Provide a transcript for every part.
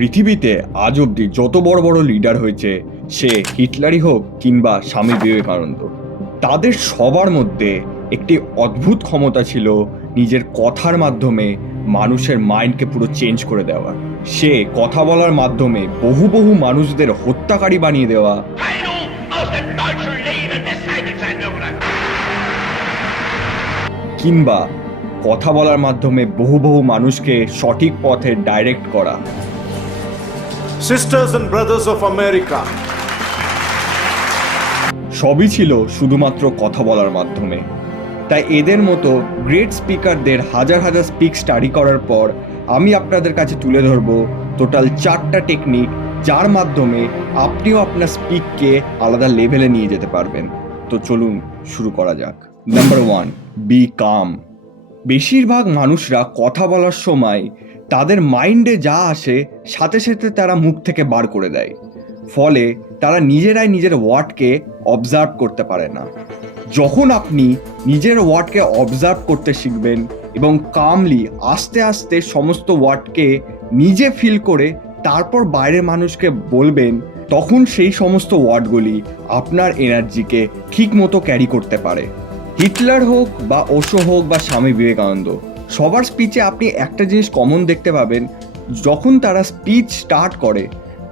পৃথিবীতে আজ অবধি যত বড় বড় লিডার হয়েছে, সে হিটলারই হোক কিংবা স্বামী বিবেকানন্দ, তাদের সবার মধ্যে একটি অদ্ভুত ক্ষমতা ছিল নিজের কথার মাধ্যমে মানুষের মাইন্ডকে পুরো চেঞ্জ করে দেওয়া। সে কথা বলার মাধ্যমে বহু বহু মানুষদের হত্যাকারী বানিয়ে দেওয়া, কিংবা কথা বলার মাধ্যমে বহু বহু মানুষকে সঠিক পথে ডাইরেক্ট করা। Sisters and brothers of America, সবই ছিল শুধুমাত্র কথা বলার মাধ্যমে। তাই এদের মতো গ্রেট স্পিকারদের হাজার হাজার স্পিক স্টাডি করার পর আমি আপনাদের কাছে তুলে ধরবো টোটাল 4টা টেকনিক, যার মাধ্যমে আপনিও আপনার স্পিককে আলাদা লেভেলে নিয়ে যেতে পারবেন। তো চলুন শুরু করা যাক। নাম্বার 1, বি কাম। বেশিরভাগ মানুষরা কথা বলার সময় তাদের মাইন্ডে যা আসে সাথে সাথে তারা মুখ থেকে বার করে দেয়, ফলে তারা নিজেরাই নিজের ওয়ার্ডকে অবজার্ভ করতে পারে না। যখন আপনি নিজের ওয়ার্ডকে অবজার্ভ করতে শিখবেন এবং কামলি আস্তে আস্তে সমস্ত ওয়ার্ডকে নিজে ফিল করে তারপর বাইরের মানুষকে বলবেন, তখন সেই সমস্ত ওয়ার্ডগুলি আপনার এনার্জিকে ঠিক মতো ক্যারি করতে পারে। হিটলার হোক বা ওশো হোক বা স্বামী বিবেকানন্দ, সবার স্পিচে আপনি একটা জিনিস কমন দেখতে পাবেন, যখন তারা স্পিচ স্টার্ট করে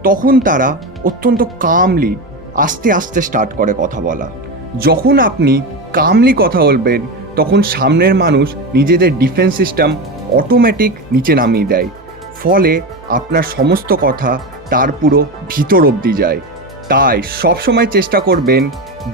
তখন তারা অত্যন্ত কামলি আস্তে আস্তে স্টার্ট করে কথা বলা। যখন আপনি কামলি কথা বলবেন তখন সামনের মানুষ নিজেদের ডিফেন্স সিস্টেম অটোমেটিক নিচে নামিয়ে দেয়, ফলে আপনার সমস্ত কথা তার পুরো ভিতর অবধি যায়। তাই সবসময় চেষ্টা করবেন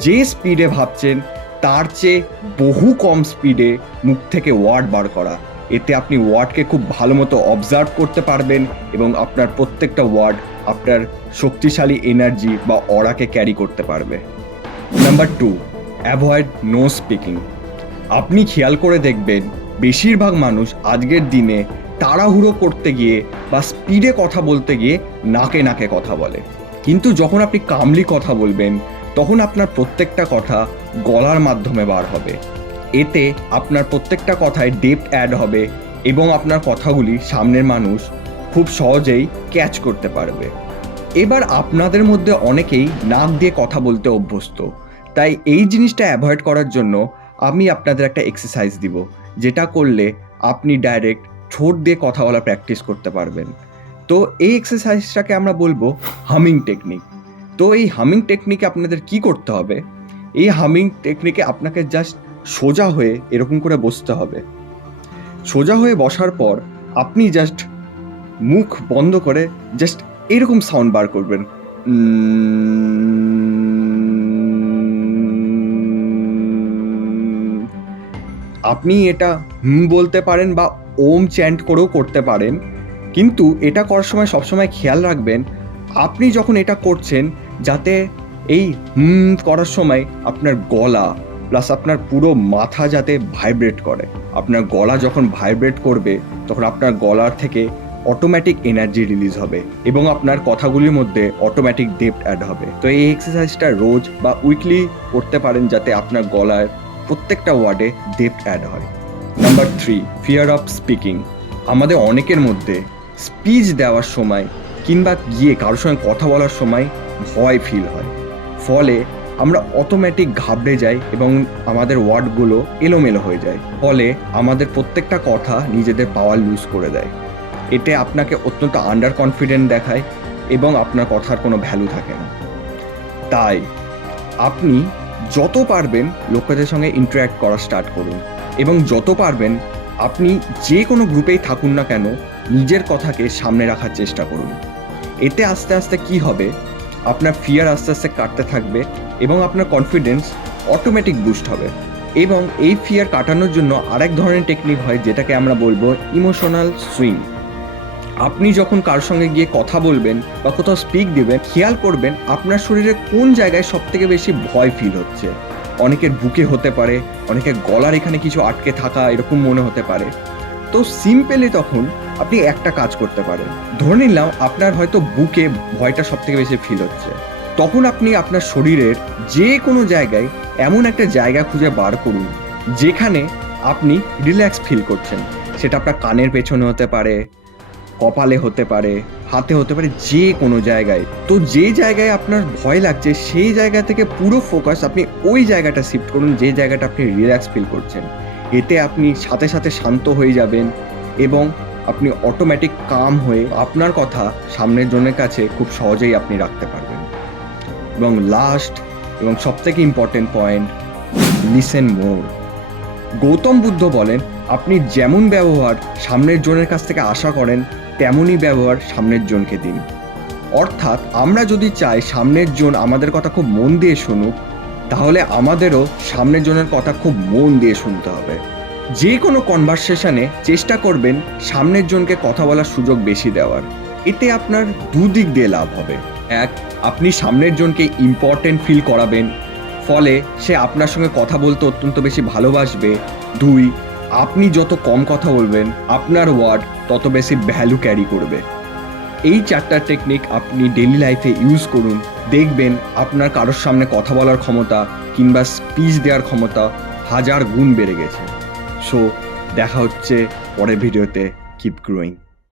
যে স্পিডে ভাবছেন তার চেয়ে বহু কম স্পিডে মুখ থেকে ওয়ার্ড বার করা। এতে আপনি ওয়ার্ডকে খুব ভালো মতো অবজার্ভ করতে পারবেন এবং আপনার প্রত্যেকটা ওয়ার্ড আপনার শক্তিশালী এনার্জি বা অরাকে ক্যারি করতে পারবে। Number 2, avoid no speaking. আপনি খেয়াল করে দেখবেন বেশিরভাগ মানুষ আজকের দিনে তাড়াহুড়ো করতে গিয়ে বা স্পিডে কথা বলতে গিয়ে নাকে নাকে কথা বলে, কিন্তু যখন আপনি কামলি কথা বলবেন তখন আপনার প্রত্যেকটা কথা গলার মাধ্যমে বার হবে। এতে আপনার প্রত্যেকটা কথায় ডেপথ অ্যাড হবে এবং আপনার কথাগুলি সামনের মানুষ খুব সহজেই ক্যাচ করতে পারবে। এবার আপনাদের মধ্যে অনেকেই নাক দিয়ে কথা বলতে অভ্যস্ত, তাই এই জিনিসটা অ্যাভয়েড করার জন্য আমি আপনাদের একটা এক্সারসাইজ দিব, যেটা করলে আপনি ডাইরেক্ট ঠোঁট দিয়ে কথা বলা প্র্যাকটিস করতে পারবেন। তো এই এক্সারসাইজটাকে আমরা বলবো হামিং টেকনিক। তো এই হামিং টেকনিকে আপনাদের কি করতে হবে? এই হামিং টেকনিকে আপনাকে জাস্ট সোজা হয়ে এরকম করে বসতে হবে। সোজা হয়ে বসার পর আপনি জাস্ট মুখ বন্ধ করে জাস্ট এরকম সাউন্ড বার করবেন। আপনি এটা বলতে পারেন বা ওম চ্যান্ট করেও করতে পারেন, কিন্তু এটা করার সময় সবসময় খেয়াল রাখবেন আপনি যখন এটা করছেন যাতে এই করার সময় আপনার গলা প্লাস আপনার পুরো মাথা যাতে ভাইব্রেট করে। আপনার গলা যখন ভাইব্রেট করবে তখন আপনার গলার থেকে অটোমেটিক এনার্জি রিলিজ হবে এবং আপনার কথাগুলির মধ্যে অটোমেটিক ডেপথ অ্যাড হবে। তো এই এক্সারসাইজটা রোজ বা উইকলি করতে পারেন যাতে আপনার গলার প্রত্যেকটা ওয়ার্ডে ডেপথ অ্যাড হয়। Number 3, fear of speaking. আমাদের অনেকের মধ্যে স্পিচ দেওয়ার সময় কিংবা গিয়ে কারোর সঙ্গে কথা বলার সময় ভয় ফিল হয়, ফলে আমরা অটোমেটিক ঘাবড়ে যাই এবং আমাদের ওয়ার্ডগুলো এলোমেলো হয়ে যায়, ফলে আমাদের প্রত্যেকটা কথা নিজেদের পাওয়ার লুজ করে দেয়। এতে আপনাকে অত্যন্ত আন্ডার কনফিডেন্ট দেখায় এবং আপনার কথার কোনো ভ্যালু থাকে না। তাই আপনি যত পারবেন লোকেদের সঙ্গে ইন্টারঅ্যাক্ট করা স্টার্ট করুন এবং যত পারবেন আপনি যে কোনো গ্রুপেই থাকুন না কেন নিজের কথাকে সামনে রাখার চেষ্টা করুন। এতে আস্তে আস্তে কি হবে, আপনার ফিয়ার আস্তে আস্তে কাটতে থাকবে এবং আপনার কনফিডেন্স অটোমেটিক বুস্ট হবে। এবং এই ফিয়ার কাটানোর জন্য আরেক ধরনের টেকনিক হয় যেটাকে আমরা বলবো ইমোশনাল সুইং। আপনি যখন কারোর সঙ্গে গিয়ে কথা বলবেন বা কোথাও স্পিক দিবেন, খেয়াল করবেন আপনার শরীরে কোন জায়গায় সবথেকে বেশি ভয় ফিল হচ্ছে। অনেকের বুকে হতে পারে, অনেকের গলার এখানে কিছু আটকে থাকা এরকম মনে হতে পারে। তো সিম্পলি তখন আপনি একটা কাজ করতে পারেন, ধরে নিলাম আপনার হয়তো বুকে ভয়টা সবথেকে বেশি ফিল হচ্ছে, তখন আপনি আপনার শরীরের যে কোনো জায়গায় এমন একটা জায়গা খুঁজে বার করুন যেখানে আপনি রিল্যাক্স ফিল করছেন। সেটা আপনার কানের পেছনে হতে পারে, কপালে হতে পারে, হাতে হতে পারে, যে কোনো জায়গায়। তো যে জায়গায় আপনার ভয় লাগছে সেই জায়গা থেকে পুরো ফোকাস আপনি ওই জায়গাটা শিফট করুন যে জায়গাটা আপনি রিল্যাক্স ফিল করছেন। এতে আপনি সাথে সাথে শান্ত হয়ে যাবেন এবং আপনি অটোমেটিক কাম হয়ে আপনার কথা সামনের জনের কাছে খুব সহজেই আপনি রাখতে পারবেন। এবং লাস্ট এবং সবথেকে ইম্পর্টেন্ট পয়েন্ট, লিসেন মোর। গৌতম বুদ্ধ বলেন, আপনি যেমন ব্যবহার সামনের জনের কাছ থেকে আশা করেন তেমনই ব্যবহার সামনের জনকে দিন। অর্থাৎ আমরা যদি চাই সামনের জন আমাদের কথা খুব মন দিয়ে শুনুক, তাহলে আমাদেরও সামনের জনের কথা খুব মন দিয়ে শুনতে হবে। যে কোনো কনভারসেশনে চেষ্টা করবেন সামনের জনকে কথা বলার সুযোগ বেশি দেওয়ার। এতে আপনার দুদিক দিয়ে লাভ হবে। এক, আপনি সামনের জনকে ইম্পর্টেন্ট ফিল করাবেন, ফলে সে আপনার সঙ্গে কথা বলতে অত্যন্ত বেশি ভালোবাসবে। দুই, আপনি যত কম কথা বলবেন আপনার ওয়ার্ড তত বেশি ভ্যালু ক্যারি করবে। এই চারটা টেকনিক আপনি ডেইলি লাইফে ইউজ করুন, দেখবেন আপনার কারোর সামনে কথা বলার ক্ষমতা কিংবা স্পিচ দেওয়ার ক্ষমতা 1000 গুণ বেড়ে গেছে। সো দেখা হচ্ছে পরের ভিডিওতে। Keep growing.